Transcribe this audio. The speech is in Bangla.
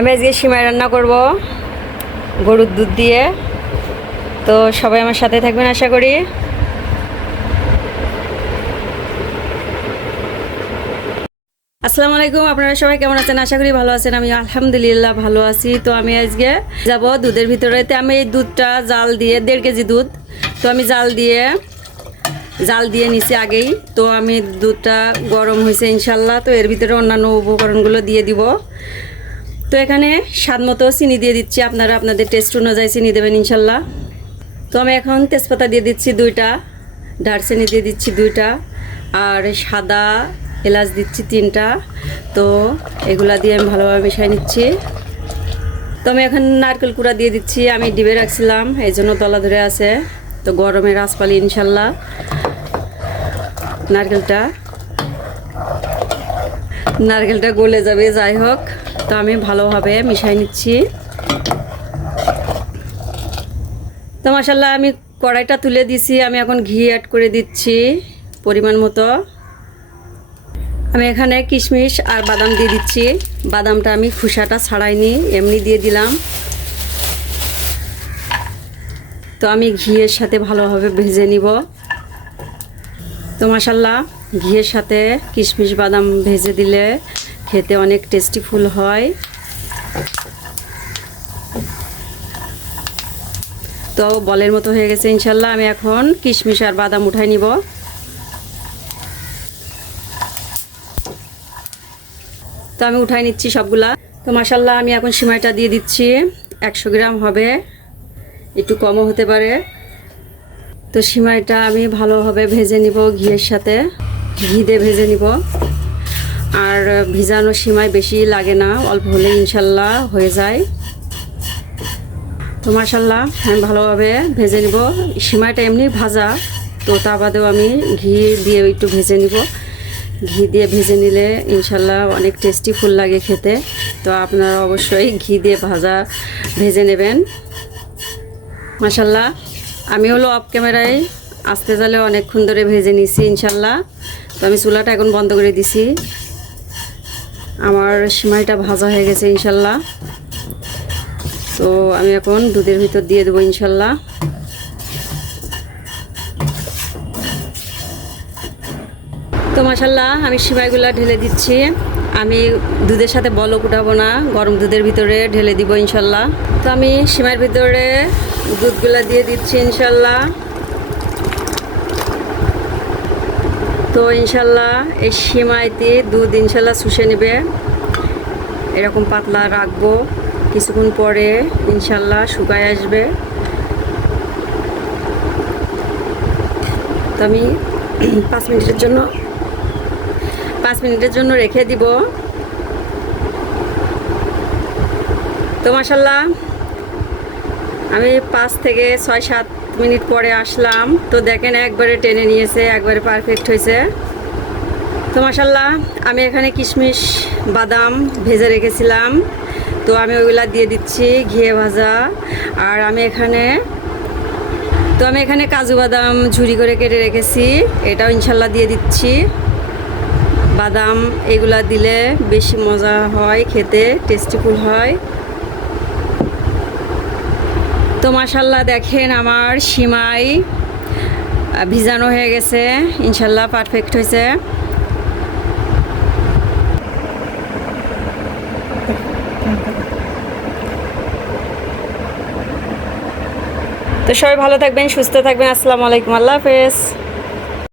আমি আজকে সিমাই রান্না করব, গরুর দুধ দিয়ে। তো সবাই আমার সাথে থাকবেন আশা করি। আসসালামু আলাইকুম, আপনারা সবাই কেমন আছেন? আশা করি ভালো আছেন আমি আলহামদুলিল্লাহ ভালো আছি। তো আমি আজকে যাব দুধের ভিতরে। তো আমি এই দুধটা জাল দিয়ে, দেড় কেজি দুধ। তো আমি জাল দিয়ে জাল দিয়ে নিছি আগেই। তো আমি দুধটা গরম হয়েছে ইনশাল্লাহ। তো এর ভিতরে অন্যান্য উপকরণগুলো দিয়ে দিব। তো এখানে স্বাদ মতো চিনি দিয়ে দিচ্ছি। আপনারা আপনাদের টেস্ট অনুযায়ী চিনি দেবেন ইনশাল্লাহ। তো আমি এখন তেজপাতা দিয়ে দিচ্ছি দুইটা, দারচিনি দিয়ে দিচ্ছি দুইটা, আর সাদা এলাচ দিচ্ছি তিনটা। তো এগুলা দিয়ে আমি ভালোভাবে মিশিয়ে নিচ্ছি। তো আমি এখন নারকেল কুড়া দিয়ে দিচ্ছি। আমি ডিবে রাখছিলাম, এই জন্য তলা ধরে আছে। তো গরমে আসপালি ইনশাল্লাহ। নারকেলটা নারকেলটা গলে যাবে, যাই হোক। তো আমি ভালোভাবে মিশাই নিচ্ছি। তো মাসাল্লাহ আমি কড়াইটা তুলে দিছি, আমি এখন ঘি অ্যাড করে দিচ্ছি পরিমাণ মতো। আমি এখানে কিশমিশ আর বাদাম দিয়ে দিচ্ছি। বাদামটা আমি খুসাটা ছাড়াইনি, এমনি দিয়ে দিলাম। তো আমি ঘিয়ের সাথে ভালোভাবে ভেজে নিব। তো মাসাল্লাহ ঘিয়ের সাথে কিশমিশ বাদাম ভেজে দিলে খেতে অনেক টেস্টি ফুল হয়। তো বলের মতো হয়ে গেছে ইনশাল্লাহ, আমি এখন কিশমিশ আর বাদাম উঠাই নিব। তো আমি উঠাই নিচ্ছি সবগুলা। তো মাসাল্লাহ আমি এখন সিমাইটা দিয়ে দিচ্ছি। একশো গ্রাম হবে, একটু কমও হতে পারে। তো সিমাইটা আমি ভালোভাবে ভেজে নিব ঘিয়ের সাথে। ঘি দিয়ে ভেজে নিব। আর ভিজানো সিমাই বেশি লাগে না, অল্প হলে ইনশাল্লাহ হয়ে যায়। তো মাসাল্লাহ আমি ভালোভাবে ভেজে নিব। সিমাইটা এমনি ভাজা, তো তা বাদেও আমি ঘি দিয়ে একটু ভেজে নিব। ঘি দিয়ে ভেজে নিলে ইনশাল্লাহ অনেক টেস্টি ফুল লাগে খেতে। তো আপনারা অবশ্যই ঘি দিয়ে ভাজা ভেজে নেবেন। মাসাল্লাহ আমি হলো অফ ক্যামেরায় আসতে জালে অনেকক্ষণ ধরে ভেজে নিছি ইনশাল্লাহ। তো আমি চুলাটা এখন বন্ধ করে দিছি। আমার সিমাইটা ভাজা হয়ে গেছে ইনশাল্লাহ। তো আমি এখন দুধের ভিতর দিয়ে দেবো ইনশাল্লাহ। তো মাসাল্লাহ আমি সিমাইগুলো ঢেলে দিচ্ছি। আমি দুধের সাথে বলক উঠাবো না, গরম দুধের ভিতরে ঢেলে দিব ইনশাল্লাহ। তো আমি সিমাইয়ের ভিতরে দুধগুলা দিয়ে দিচ্ছি ইনশাল্লাহ। তো ইনশাল্লাহ এই সিমাইতে দুধ ইনশাল্লাহ শুষে নেবে। এরকম পাতলা রাখব। কিছুক্ষণ পরে ইনশাল্লাহ শুকায় আসবে। তো আমি পাঁচ মিনিটের জন্য, পাঁচ মিনিটের জন্য রেখে দিব। তো মাসাল্লাহ আমি পাঁচ থেকে ছয়, সাত মিনিট পরে আসলাম। তো দেখেন একবারে টেনে নিয়েছে, একবারে পারফেক্ট হয়েছে। তো মাসাল্লাহ আমি এখানে কিশমিশ, বাদাম ভেজে রেখেছিলাম। তো আমি ওইগুলা দিয়ে দিচ্ছি, ঘিয়ে ভাজা। আর আমি এখানে, তো আমি এখানে কাজু বাদাম ঝুরি করে কেটে রেখেছি। এটাও ইনশাল্লাহ দিয়ে দিচ্ছি। বাদাম এগুলা দিলে বেশি মজা হয়, খেতে টেস্টিফুল হয়। তো মাসাল্লাহ দেখেন আমার সীমাই ভিজানো হয়ে গেছে। ইনশাল্লাহ পারফেক্ট হয়েছে। তো সবাই ভালো থাকবেন, সুস্থ থাকবেন। আসসালামু আলাইকুম, আল্লাহ হাফেজ।